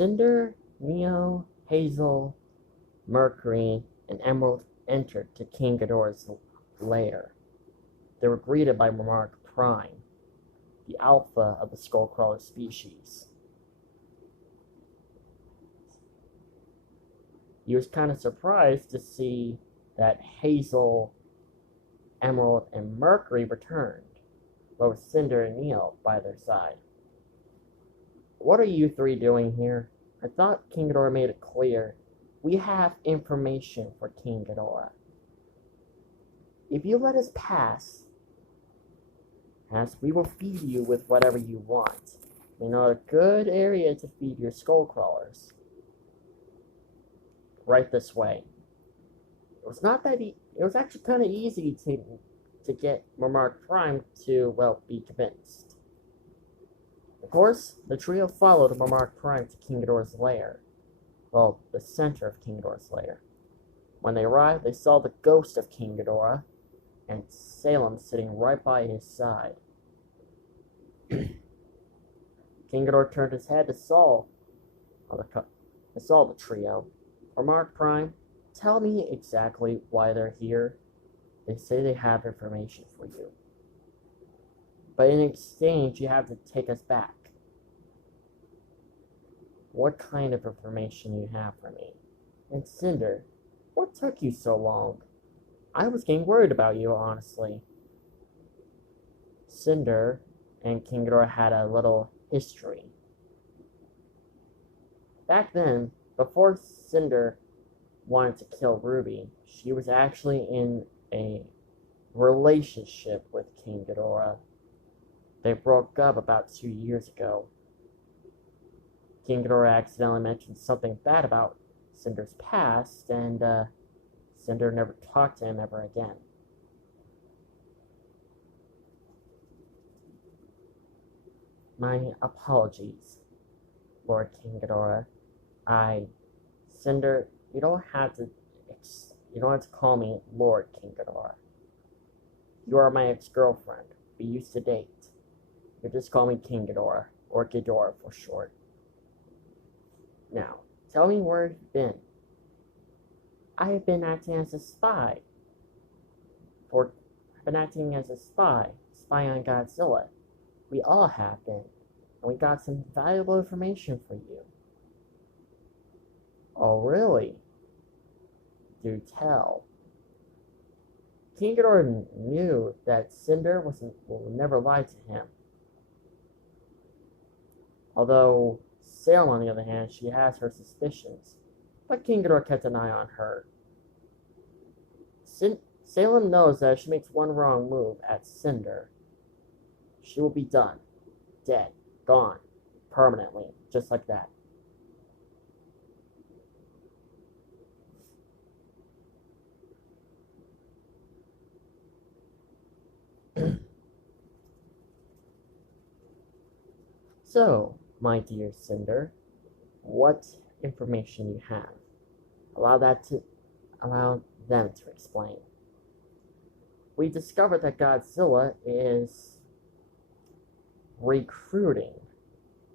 Cinder, Neo, Hazel, Mercury, and Emerald entered to King Ghidorah's lair. They were greeted by Monarch Prime, the alpha of the Skullcrawler species. He was kind of surprised to see that Hazel, Emerald, and Mercury returned, but with Cinder and Neo by their side. What are you three doing here? I thought King Ghidorah made it clear. We have information for King Ghidorah. If you let us pass, we will feed you with whatever you want. We know a good area to feed your skull crawlers. Right this way. It was not that it was actually kind of easy to get Monarch Prime to, well, be convinced. Of course, the trio followed Monarch Prime to King Ghidorah's lair. Well, the center of King Ghidorah's lair. When they arrived, they saw the ghost of King Ghidorah and Salem sitting right by his side. King Ghidorah turned his head to saw the trio. Monarch Prime, tell me exactly why they're here. They say they have information for you. But in exchange, you have to take us back. What kind of information you have for me? And Cinder, what took you so long? I was getting worried about you, honestly. Cinder and King Ghidorah had a little history. Back then, before Cinder wanted to kill Ruby, she was actually in a relationship with King Ghidorah. They broke up about 2 years ago. King Ghidorah accidentally mentioned something bad about Cinder's past, and Cinder never talked to him ever again. My apologies, Lord King Ghidorah. Cinder, you don't have to call me Lord King Ghidorah. You are my ex-girlfriend. We used to date. You just call me King Ghidorah, or Ghidorah for short. Now, tell me where you've been. I have been acting as a spy. I've been acting as a spy on Godzilla. We all have been, and we got some valuable information for you. Oh, really? Do tell. King Ghidorah knew that Cinder will never lie to him. Although Salem, on the other hand, she has her suspicions, but King Ghidorah kept an eye on her. Salem knows that if she makes one wrong move at Cinder, she will be done, dead, gone, permanently, just like that. So, my dear Cinder, what information you have? Allow them to explain. We discovered that Godzilla is recruiting,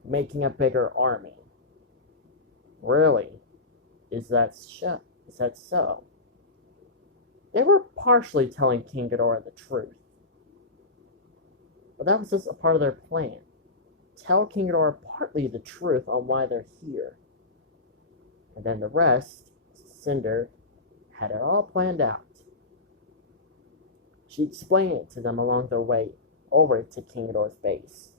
making a bigger army. Really? Is that so? They were partially telling King Ghidorah the truth. But that was just a part of their plan. Tell King Ghidorah partly the truth on why they're here. And then the rest, Cinder had it all planned out. She explained it to them along their way over to King Ghidorah's base.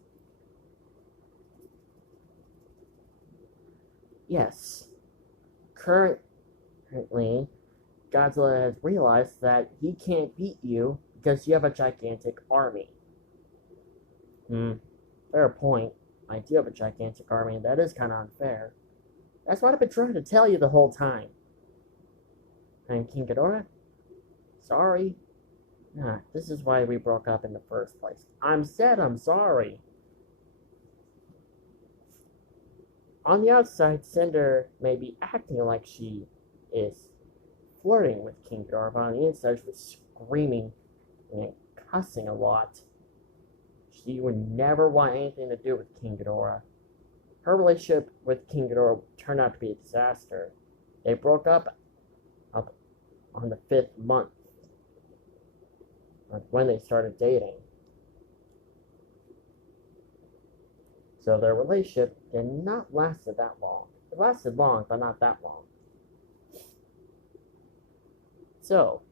Yes, currently, Godzilla has realized that he can't beat you because you have a gigantic army. Fair point. I do have a gigantic army, and that is kind of unfair. That's what I've been trying to tell you the whole time. I'm King Ghidorah. Sorry. This is why we broke up in the first place. I'm sorry. On the outside, Cinder may be acting like she is flirting with King Ghidorah, but on the inside, she was screaming and cussing a lot. She would never want anything to do with King Ghidorah. Her relationship with King Ghidorah turned out to be a disaster. They broke up on the 5th month, like when they started dating. So their relationship did not last that long. It lasted long, but not that long. So,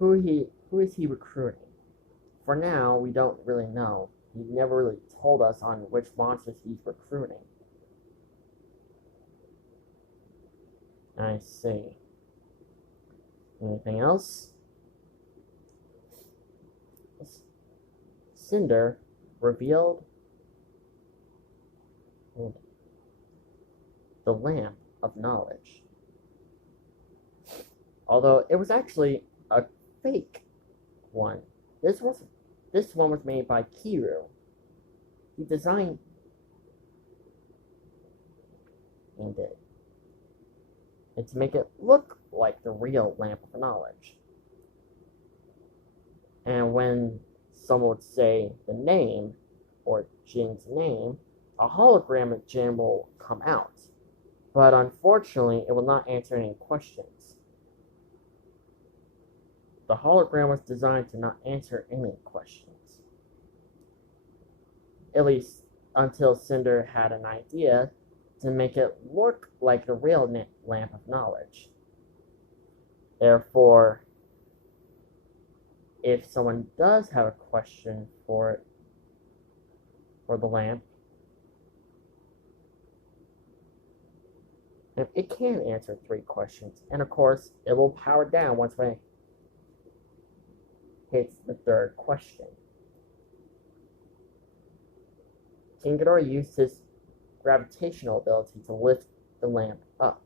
who is he recruiting? For now, we don't really know. He never really told us on which monsters he's recruiting. I see. Anything else? Cinder revealed the lamp of knowledge. Although it was actually a fake one. This one was made by Kiru. He designed it and to make it look like the real lamp of knowledge. And when someone would say the name or Jin's name, a hologram of Jin will come out. But unfortunately, it will not answer any questions. The hologram was designed to not answer any questions. At least until Cinder had an idea to make it look like the real lamp of knowledge. Therefore, if someone does have a question for the lamp, it can answer 3 questions, and of course, it will power down once it hits the 3rd question. King Ghidorah used his gravitational ability to lift the lamp up.